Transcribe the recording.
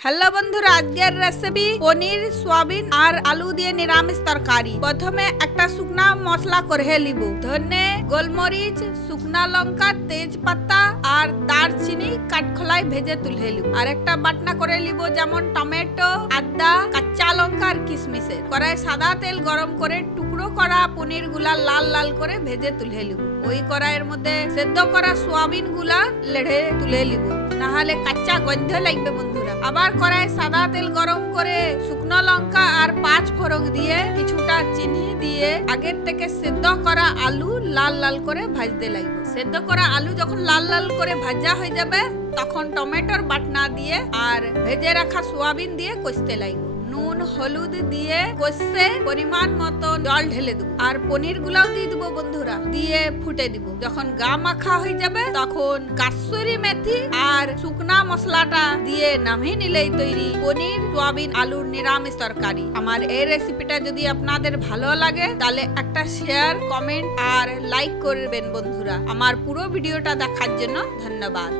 Hello বন্ধুরা, আজকের recipe পনির soybean আর আলু দিয়ে নিরামিষ তরকারি। প্রথমে একটা শুকনা মশলা করে লিব। ধনে, গোলমরিচ, শুকনা লঙ্কা, তেজপাতা আর দারচিনি কাঠখোলায় ভেজে তুলে লিব। আর একটা বাটনা করে লিব, যেমন টমেটো, আদা, কাঁচা লঙ্কা আর কিশমিশের। কড়াই সাদা তেল গরম করে টুকরো করা পনির গুলা লাল লাল করে ভেজে তুলে লিব। ওই কড়াইয়ের মধ্যে সেদ্ধ করা সোয়াবিন গুলা লেড়ে তুলে লিব, নাহলে কাঁচা গন্ধ লাগবে বন্ধুরা। আবার কড়াই সাদা তেল গরম করে শুকনো লঙ্কা আর 5 ফোড়ন দিয়ে কিছুটা চিনি দিয়ে আগের থেকে সেদ্ধ করা আলু লাল লাল করে ভাজতে লাগবে। সেদ্ধ করা আলু যখন লাল লাল করে ভাজা হয়ে যাবে, তখন টমেটোর বাটনা দিয়ে আর ভেজে রাখা সোয়াবিন দিয়ে কষতে লাগবে। নুন হলুদ দিয়ে কষে পরিমাণ মতো জল ঢেলে দেবো, আর পনির গুলাও দিয়ে দেবো বন্ধুরা, দিয়ে ফুটে দিব। যখন গা মাখা হয়ে যাবে, তখন কাসুরি মেথি আর শুকনা মশলাটা দিয়ে নামিয়ে নিলেই তৈরি পনির সোয়াবিন আলুর নিরামিষ তরকারি। আমার এই রেসিপিটা যদি আপনাদের ভালো লাগে, তাহলে একটা শেয়ার, কমেন্ট আর লাইক করবেন বন্ধুরা। আমার পুরো ভিডিওটা দেখার জন্য ধন্যবাদ।